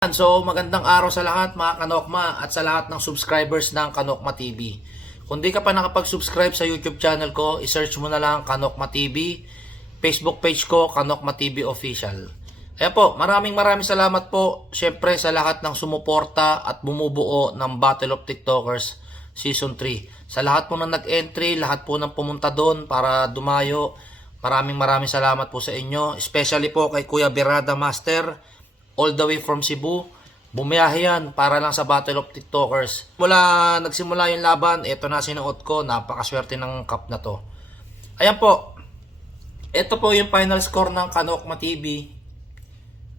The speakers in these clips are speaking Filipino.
So magandang araw sa lahat mga Kanokma at sa lahat ng subscribers ng Kanokma TV. Kung di ka pa nakapag-subscribe sa YouTube channel ko, isearch mo na lang Kanokma TV, Facebook page ko Kanokma TV Official. Kaya po, maraming maraming salamat po syempre sa lahat ng sumuporta at bumubuo ng Battle of TikTokers Season 3. Sa lahat po ng nag-entry, lahat po ng pumunta doon para dumayo, maraming maraming salamat po sa inyo. Especially po kay Kuya Birada Master, all the way from Cebu. Bumiyahe yan para lang sa Battle of TikTokers. Mula nagsimula yung laban, ito na sinuot ko. Napakaswerte ng cup na to. Ayan po. Ito po yung final score ng Kanokma TV.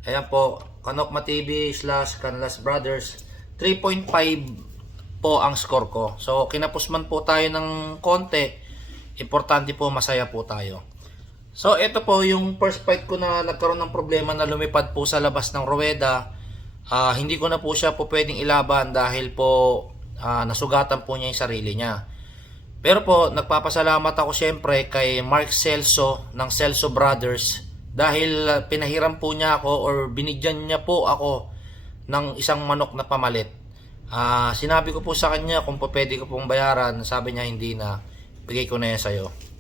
Ayan po. Kanokma TV slash Canlas Brothers. 3.5 po ang score ko. So, kinapusman po tayo ng konti. Importante po, masaya po tayo. So, ito po yung first fight ko na nagkaroon ng problema na lumipad po sa labas ng Rueda. Ah, hindi ko na po siya po pwedeng ilaban dahil po ah, nasugatan po niya yung sarili niya. Pero po, nagpapasalamat ako syempre kay Mark Celso ng Celso Brothers dahil ah, pinahiram po niya ako or binigyan niya po ako ng isang manok na pamalit. Ah, sinabi ko po sa kanya kung po pwede ko pong bayaran, sabi niya hindi na, bigay ko na yan sa'yo.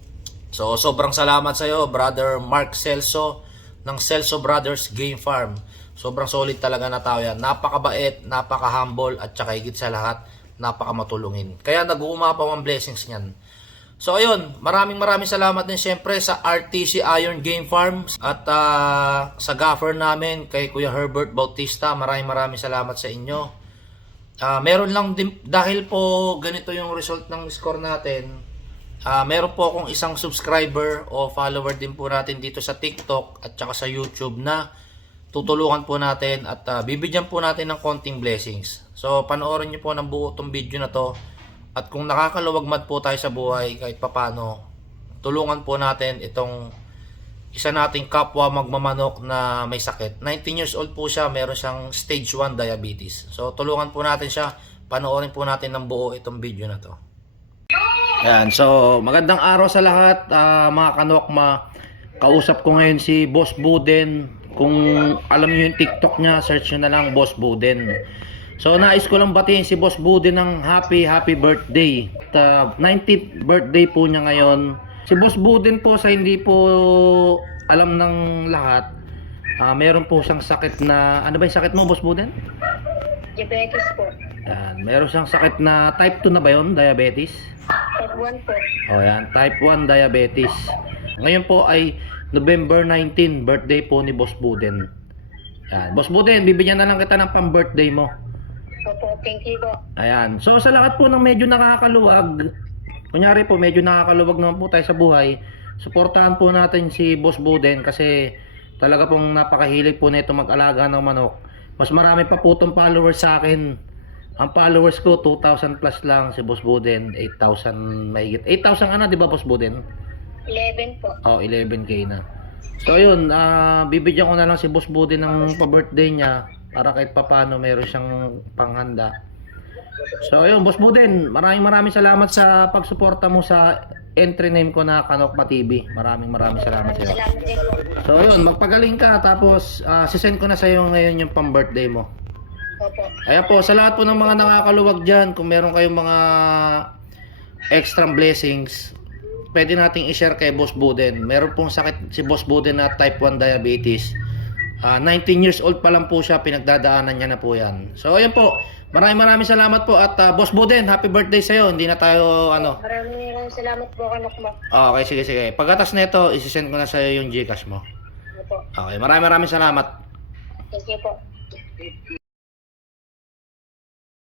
So, sobrang salamat sa iyo, brother Mark Celso ng Celso Brothers Game Farm. Sobrang solid talaga na tao yan. Napakabait, napaka-humble, at saka higit sa lahat, napakamatulungin. Kaya nag-uumapaw ang blessings niyan. So ayun, maraming maraming salamat din siyempre sa RTC Iron Game Farms at ah, sa gaffer namin kay Kuya Herbert Bautista. Maraming maraming salamat sa inyo. Ah, meron lang din dahil po ganito yung result ng score natin. Ah, meron po akong isang subscriber o follower din po natin dito sa TikTok at saka sa YouTube na tutulungan po natin at ah, bibigyan po natin ng konting blessings. So panoorin niyo po ng buo tong video na to at kung nakakaluwag man po tayo sa buhay kahit papano, tulungan po natin itong isa nating kapwa magmamanok na may sakit. 19 years old po siya, meron siyang stage 1 diabetes. So tulungan po natin siya, panoorin po natin ng buo itong video na to. Yan, so magandang araw sa lahat ah, mga kanokma. Kausap ko ngayon si Boss Buden. Kung alam niyo yung TikTok niya, search niyo na lang Boss Buden. So nais ko lang batiin si Boss Buden ng happy happy birthday. At, ah, 90th birthday po niya ngayon. Si Boss Buden po sa hindi po alam ng lahat, ah, meron po siyang sakit na ano ba yung sakit mo Boss Buden? Diabetes po. Yan, meron siyang sakit na type 2 na ba yun? Diabetes? Type 1 po. O yan, type 1 diabetes. Ngayon po ay November 19, birthday po ni Boss Buden. Yan. Boss Buden, bibigyan na lang kita ng pang-birthday mo. Opo, thank you po. Ayan. So sa lahat po ng medyo nakakaluwag, kunyari po medyo nakakaluwag naman po tayo sa buhay, suportahan po natin si Boss Buden kasi talaga pong napakahilig po nito mag-alaga ng manok. Mas marami pa po itong followers sa akin. Ang followers ko 2,000 plus lang si Boss Buden, 8,000 mahigit. 8,000 ano, di ba Boss Buden? 11 po. Oh, 11k na. So yun, ah bibigyan ko na lang si Boss Budi ng pa-birthday niya para kahit papano meron siyang panghanda. So ayun, Boss Budin, maraming maraming salamat sa pagsuporta mo sa entry name ko na Kanokma TV. Maraming maraming salamat sa iyo. So ayun, magpagaling ka tapos ah, sisend ko na sa iyo ngayon yung pang-birthday mo. Opo. Ayan po, sa lahat po ng mga nakakaluwag dyan, kung meron kayong mga extra blessings, pwede nating i-share kay Boss Buden. Meron pong sakit si Boss Buden na type 1 diabetes. Ah, 19 years old pa lang po siya, pinagdadaanan niya na po yan. So, ayan po. Maraming maraming salamat po. At ah, Boss Buden, happy birthday sa'yo. Hindi na tayo, ano. Maraming maraming salamat po, kanok mo. Okay, sige, sige. Pagkatas na ito, isi-send ko na sa'yo yung Gcash mo. Opo. Okay, maraming maraming salamat. Thank you po.